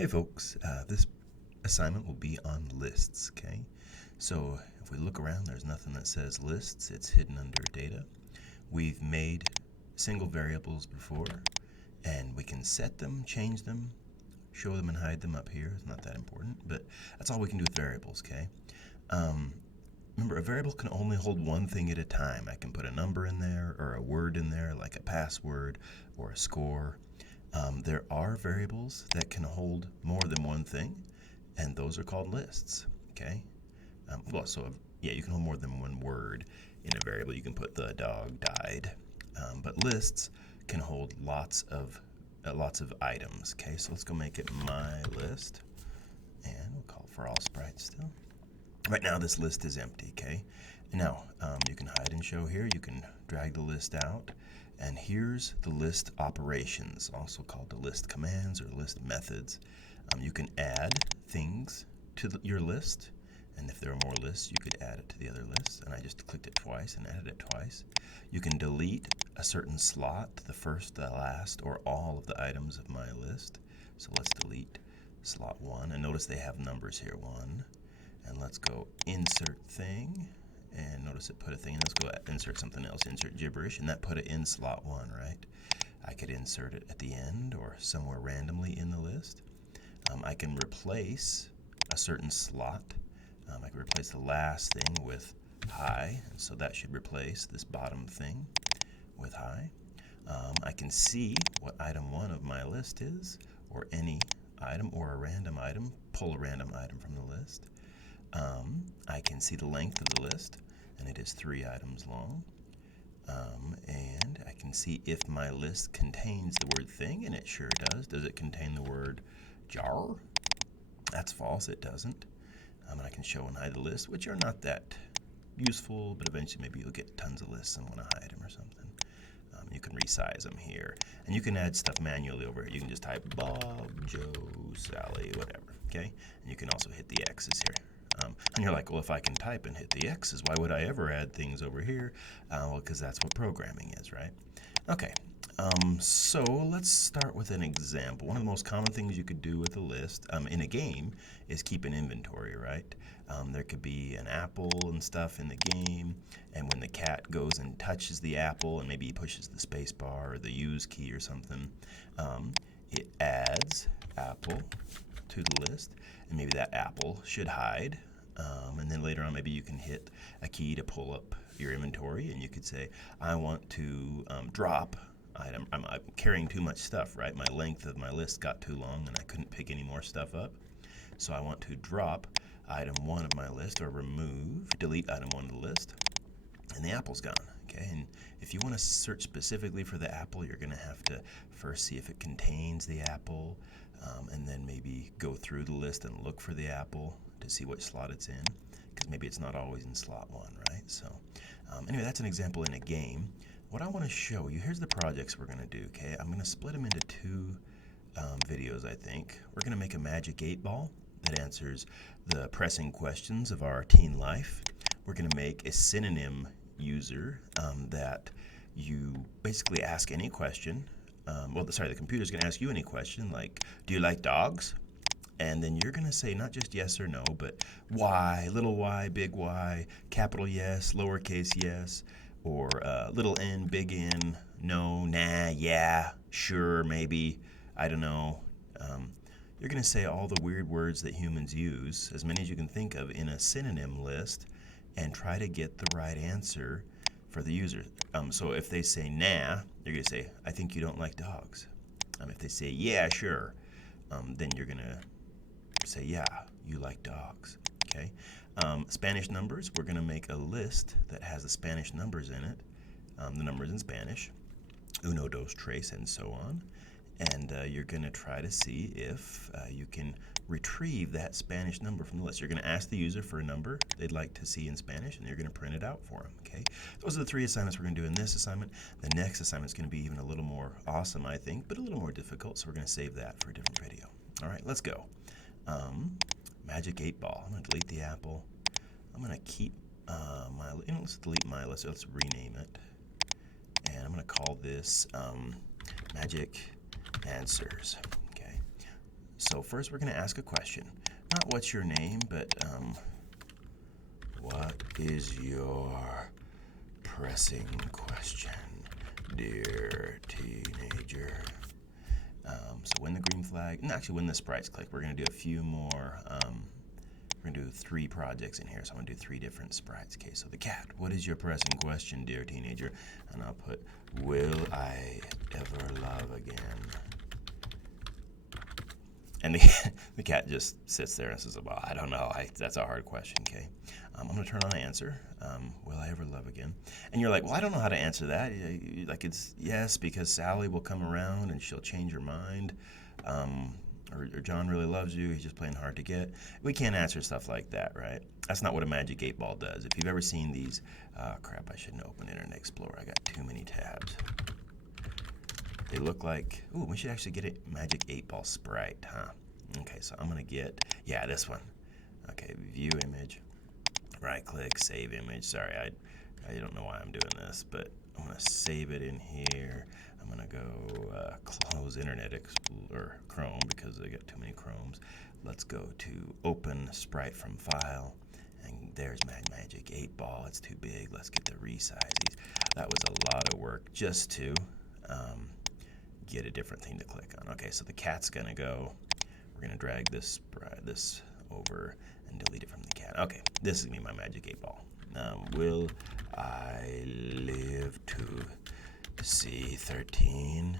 Hey folks, this assignment will be on lists, okay? So if we look around, there's nothing that says lists. It's hidden under data. We've made single variables before, and we can set them, change them, show them and hide them up here. It's not that important, but that's all we can do with variables, okay? Remember, a variable can only hold one thing at a time. I can put a number in there or a word in there, like a password or a score. There are variables that can hold more than one thing, and those are called lists, okay? You can hold more than one word in a variable. You can put the dog died, but lists can hold lots of items, okay? So let's go make it my list, and we'll call for all sprites still. Right now this list is empty, okay? Now, you can hide and show here. You can drag the list out. And here's the list operations, also called the list commands or list methods. You can add things to your list. And if there are more lists, you could add it to the other lists. And I just clicked it twice and added it twice. You can delete a certain slot, the first, the last, or all of the items of my list. So let's delete slot 1. And notice they have numbers here, 1. And let's go insert thing, and notice it put a thing, and let's go insert something else, insert gibberish, and that put it in slot 1, right? I could insert it at the end or somewhere randomly in the list. I can replace a certain slot. I can replace the last thing with high, and so that should replace this bottom thing with high. I can see what item 1 of my list is, or any item, or a random item, pull a random item from the list. I can see the length of the list, and it is 3 items long. And I can see if my list contains the word thing, and it sure does. Does it contain the word jar? That's false, it doesn't. And I can show and hide the list, which are not that useful, but eventually maybe you'll get tons of lists and want to hide them or something. You can resize them here. And you can add stuff manually over here. You can just type Bob, Joe, Sally, whatever, okay? And you can also hit the X's here. And you're like, well, if I can type and hit the X's, why would I ever add things over here? Well, because that's what programming is, right? Okay, so let's start with an example. One of the most common things you could do with a list in a game is keep an inventory, right? There could be an apple and stuff in the game, and when the cat goes and touches the apple and maybe he pushes the space bar or the use key or something, it adds apple to the list, and maybe that apple should hide. And then later on, maybe you can hit a key to pull up your inventory, and you could say, I want to drop item. I'm carrying too much stuff, right? My length of my list got too long, and I couldn't pick any more stuff up. So I want to drop item 1 of my list, or delete item 1 of the list, and the apple's gone. Okay, and if you want to search specifically for the apple, you're going to have to first see if it contains the apple, and then maybe go through the list and look for the apple to see what slot it's in, because maybe it's not always in slot 1, right? So anyway, that's an example in a game. What I want to show you, here's the projects we're going to do, okay? I'm going to split them into 2 videos, I think. We're going to make a magic 8-ball that answers the pressing questions of our teen life. We're going to make a synonym user that you basically ask any question. The computer's going to ask you any question, like, do you like dogs? And then you're going to say not just yes or no, but Y, little y, big Y, capital yes, lowercase yes, or little n, big N, no, nah, yeah, sure, maybe, I don't know. You're going to say all the weird words that humans use, as many as you can think of, in a synonym list, and try to get the right answer for the user. So if they say nah, you're going to say, I think you don't like dogs. If they say yeah, sure, then you're going to say, yeah, you like dogs, okay? Spanish numbers, we're going to make a list that has the Spanish numbers in it, the numbers in Spanish, uno, dos, tres, and so on. And you're going to try to see if you can retrieve that Spanish number from the list. You're going to ask the user for a number they'd like to see in Spanish, and you're going to print it out for them, okay? Those are the 3 assignments we're going to do in this assignment. The next assignment is going to be even a little more awesome, I think, but a little more difficult, so we're going to save that for a different video. All right, let's go. Magic 8-ball. I'm going to delete the apple. I'm going to keep let's delete my list. Let's rename it. And I'm going to call this Magic Answers. Okay. So first we're going to ask a question. Not what's your name, but what is your pressing question, dear teenager? So when the green flag, and actually when the sprites click, we're going to do a few more. We're going to do 3 projects in here, so I'm going to do 3 different sprites. Okay, so the cat, what is your pressing question, dear teenager? And I'll put, will I ever love again? And the cat just sits there and says, well, I don't know. That's a hard question, okay? I'm going to turn on answer. Will I ever love again? And you're like, well, I don't know how to answer that. Like, it's yes, because Sally will come around and she'll change her mind. Or John really loves you, he's just playing hard to get. We can't answer stuff like that, right? That's not what a Magic 8 Ball does. If you've ever seen these, crap, I shouldn't open Internet Explorer. I got too many tabs. They look like, ooh, we should actually get a Magic 8 Ball sprite, huh? Okay, so I'm gonna get, yeah, this one. Okay, view image, right click, save image. Sorry, I don't know why I'm doing this, but I'm gonna save it in here. I'm gonna go close Internet Explorer, Chrome, because I got too many Chromes. Let's go to open sprite from file, and there's my Magic 8 Ball. It's too big. Let's get the resize these. That was a lot of work just to get a different thing to click on. Okay, so the cat's gonna go. We're gonna drag this over and delete it from the cat. Okay, this is gonna be my Magic 8 Ball. Will I live to see 13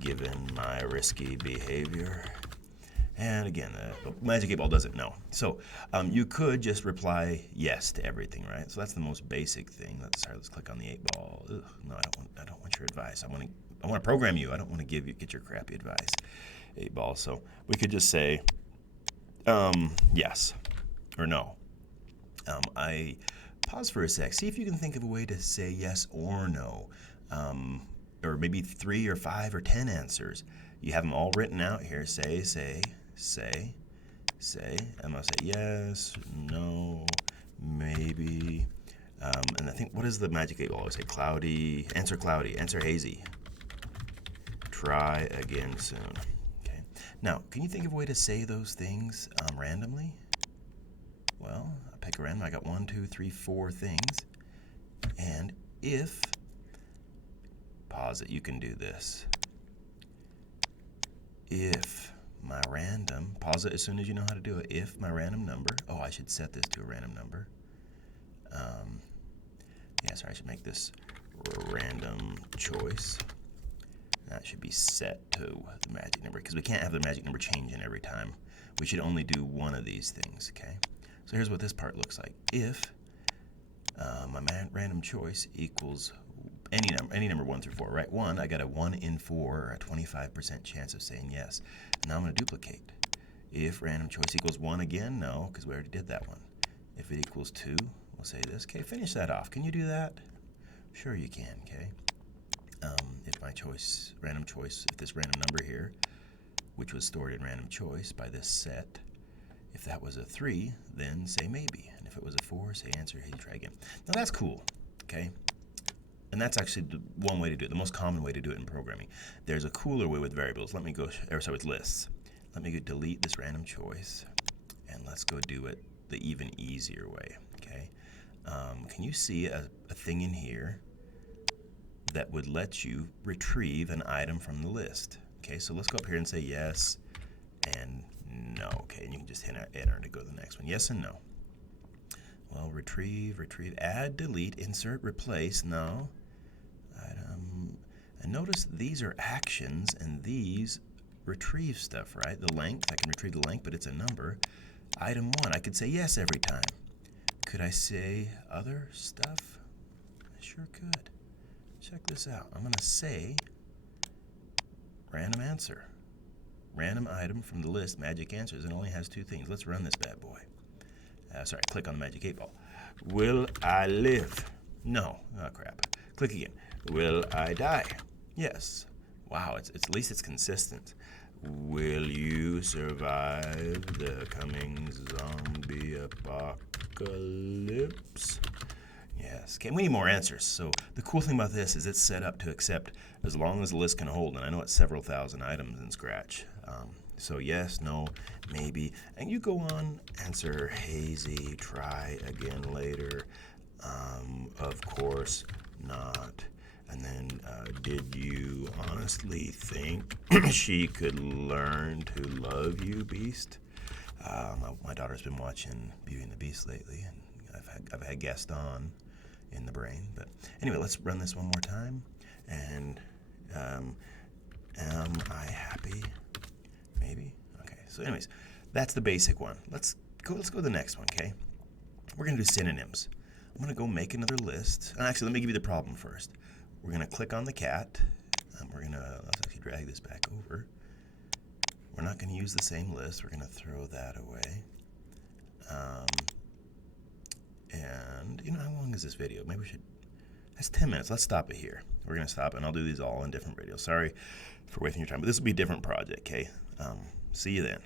given my risky behavior? And again, the Magic 8 Ball doesn't know. So you could just reply yes to everything, right? So that's the most basic thing. Let's click on the 8 Ball. Ugh, no, I don't want your advice. I want to program you. I don't want to get your crappy advice. 8 Ball. So we could just say yes or no. I pause for a sec. See if you can think of a way to say yes or no. Or maybe 3 or 5 or 10 answers. You have them all written out here. Say. I'm going to say yes, no, maybe. And I think, what is the Magic 8 Ball? I say cloudy, answer hazy. Try again soon. Okay. Now, can you think of a way to say those things randomly? Well, I pick a random. I got 1, 2, 3, 4 things. And if, pause it, you can do this. If my random, pause it as soon as you know how to do it. If my random number, oh, I should set this to a random number. Yeah, sorry, I should make this random choice. That should be set to the magic number because we can't have the magic number changing every time. We should only do one of these things, okay? So here's what this part looks like. If my random choice equals any number 1 through 4, right? 1, I got a 1 in 4, or a 25% chance of saying yes. Now I'm going to duplicate. If random choice equals 1 again, no, because we already did that one. If it equals 2, we'll say this. Okay, finish that off. Can you do that? Sure you can, okay? If my choice, random choice, if this random number here, which was stored in random choice by this set, if that was a 3, then say maybe. And if it was a 4, say answer, hey, try again. Now that's cool, okay? And that's actually the one way to do it, the most common way to do it in programming. There's a cooler way with variables. Let me go, or with lists. Let me go delete this random choice, and let's go do it the even easier way, okay? Can you see a thing in here that would let you retrieve an item from the list? Okay, so let's go up here and say yes and no. Okay, and you can just hit enter to go to the next one. Yes and no. Well, retrieve, add, delete, insert, replace, no. Item. And notice these are actions and these retrieve stuff, right? The length, I can retrieve the length, but it's a number. Item 1, I could say yes every time. Could I say other stuff? I sure could. Check this out. I'm going to say random answer. Random item from the list, magic answers. It only has 2 things. Let's run this bad boy. Sorry, click on the Magic 8 Ball. Will I live? No. Oh, crap. Click again. Will I die? Yes. Wow, it's at least it's consistent. Will you survive the coming zombie apocalypse? Yes. Okay, we need more answers. So the cool thing about this is it's set up to accept as long as the list can hold, and I know it's several thousand items in Scratch. So yes, no, maybe. And you go on, answer hazy, try again later. Of course not. And then, did you honestly think she could learn to love you, Beast? My daughter's been watching Beauty and the Beast lately, and I've had Gaston in the brain. But anyway, let's run this one more time. And am I happy? Maybe. Okay. So, anyways, that's the basic one. Let's go to the next one. Okay. We're gonna do synonyms. I'm gonna go make another list. And actually, let me give you the problem first. We're gonna click on the cat. Let's actually drag this back over. We're not gonna use the same list. We're gonna throw that away. And how long is this video? Maybe we should. That's 10 minutes. Let's stop it here. We're gonna stop, and I'll do these all in different videos. Sorry for wasting your time, but this will be a different project. Okay. See you then.